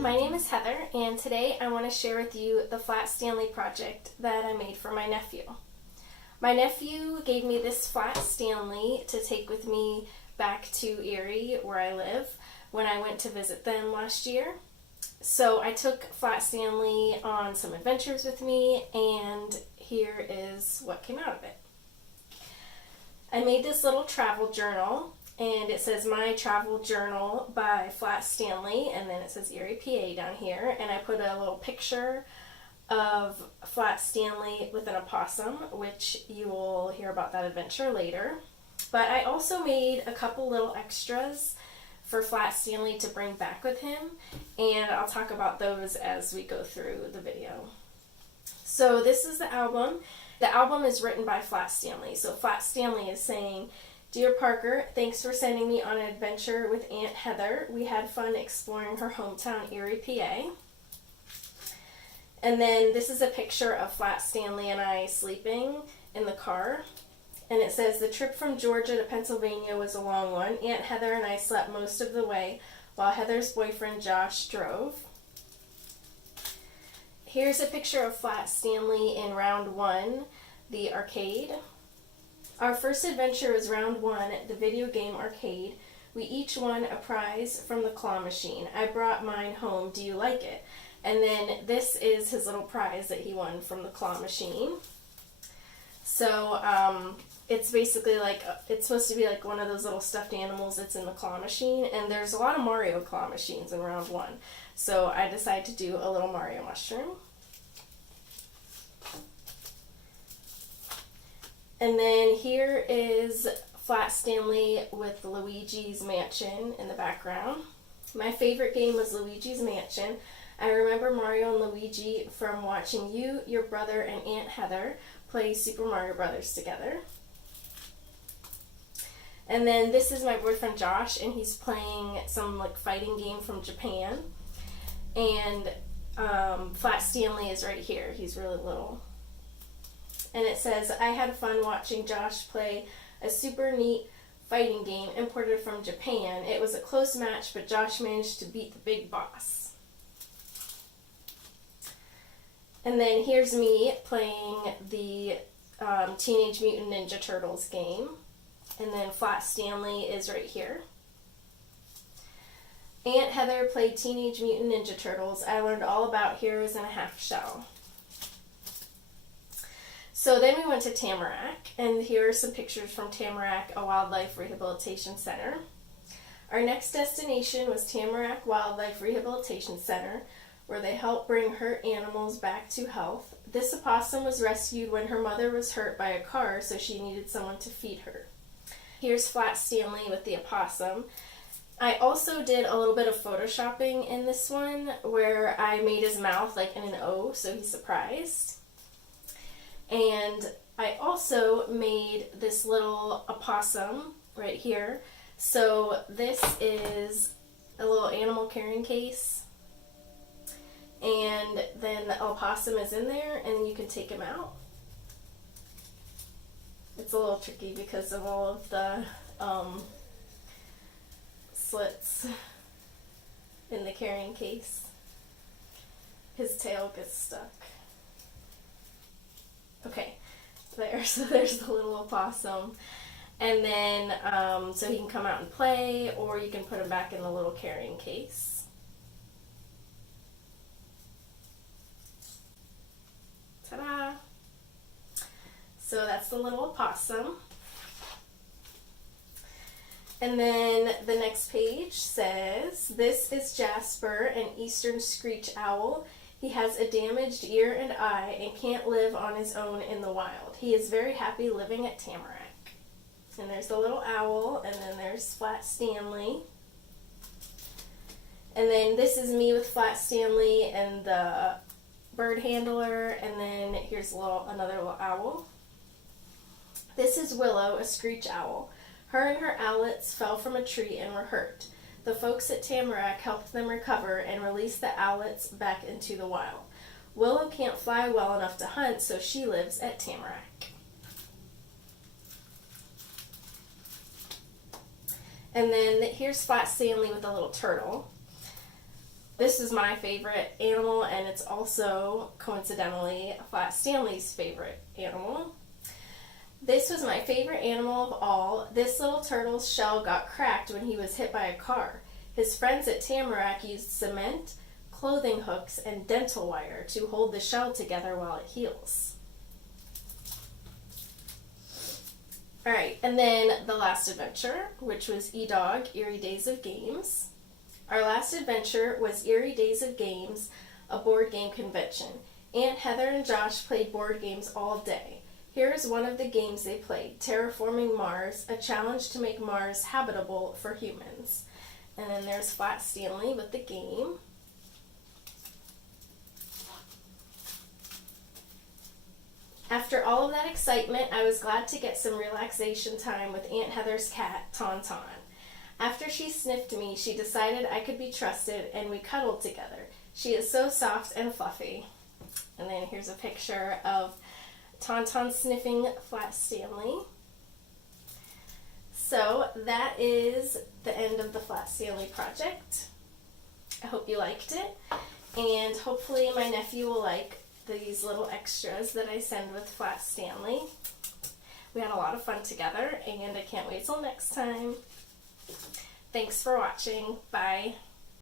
My name is Heather, and today I want to share with you the Flat Stanley project that I made for my nephew. My nephew gave me this Flat Stanley to take with me back to Erie, where I live, when I went to visit them last year. So I took Flat Stanley on some adventures with me, and here is what came out of it. I made this little travel journal, and it says My Travel Journal by Flat Stanley, and then it says Erie, PA down here, and I put a little picture of Flat Stanley with an opossum, which you will hear about that adventure later. But I also made a couple little extras for Flat Stanley to bring back with him, and I'll talk about those as we go through the video. So this is the album. The album is written by Flat Stanley. So Flat Stanley is saying, "Dear Parker, thanks for sending me on an adventure with Aunt Heather. We had fun exploring her hometown, Erie, PA. And then this is a picture of Flat Stanley and I sleeping in the car. And it says, "The trip from Georgia to Pennsylvania was a long one. Aunt Heather and I slept most of the way while Heather's boyfriend Josh drove." Here's a picture of Flat Stanley in round one, the arcade. Our first adventure was round one, the video game arcade. We each won a prize from the claw machine. I brought mine home. Do you like it? And then this is his little prize that he won from the claw machine. So it's basically like, it's supposed to be like one of those little stuffed animals that's in the claw machine. And there's a lot of Mario claw machines in round one. So I decided to do a little Mario mushroom. And then here is Flat Stanley with Luigi's Mansion in the background. My favorite game was Luigi's Mansion. I remember Mario and Luigi from watching you, your brother, and Aunt Heather play Super Mario Brothers together. And then this is my boyfriend Josh, and he's playing some like fighting game from Japan. And Flat Stanley is right here. He's really little. And it says, "I had fun watching Josh play a super neat fighting game imported from Japan. It was a close match, but Josh managed to beat the big boss." And then here's me playing the Teenage Mutant Ninja Turtles game. And then Flat Stanley is right here. Aunt Heather played Teenage Mutant Ninja Turtles. I learned all about Heroes in a Half Shell. So then we went to Tamarack, and here are some pictures from Tamarack Wildlife Rehabilitation Center. Our next destination was Tamarack Wildlife Rehabilitation Center, where they help bring hurt animals back to health. This opossum was rescued when her mother was hurt by a car, so she needed someone to feed her. Here's Flat Stanley with the opossum. I also did a little bit of photoshopping in this one, where I made his mouth like in an O, so he's surprised. And I also made this little opossum right here. So this is a little animal carrying case. And then the opossum is in there, and then you can take him out. It's a little tricky because of all of the slits in the carrying case. His tail gets stuck. Okay, there, so there's the little opossum. And then, so he can come out and play, or you can put him back in the little carrying case. Ta-da! So that's the little opossum. And then the next page says, "This is Jasper, an eastern screech owl. He has a damaged ear and eye and can't live on his own in the wild. He is very happy living at Tamarack." And there's the little owl, and then there's Flat Stanley. And then this is me with Flat Stanley and the bird handler, and then here's another little owl. This is Willow, a screech owl. Her and her owlets fell from a tree and were hurt. The folks at Tamarack helped them recover and released the owlets back into the wild. Willow can't fly well enough to hunt, so she lives at Tamarack. And then here's Flat Stanley with a little turtle. This is my favorite animal, and it's also, coincidentally, Flat Stanley's favorite animal. This was my favorite animal of all. This little turtle's shell got cracked when he was hit by a car. His friends at Tamarack used cement, clothing hooks, and dental wire to hold the shell together while it heals. Alright, and then the last adventure, which was EDOG, Erie Days of Games. Our last adventure was Erie Days of Games, a board game convention. Aunt Heather and Josh played board games all day. Here is one of the games they played, Terraforming Mars, a challenge to make Mars habitable for humans. And then there's Flat Stanley with the game. After all of that excitement, I was glad to get some relaxation time with Aunt Heather's cat, Tauntaun. After she sniffed me, she decided I could be trusted, and we cuddled together. She is so soft and fluffy. And then here's a picture of Tauntaun sniffing Flat Stanley. So that is the end of the Flat Stanley project. I hope you liked it, and hopefully my nephew will like these little extras that I send with Flat Stanley. We had a lot of fun together, and I can't wait till next time. Thanks for watching. Bye.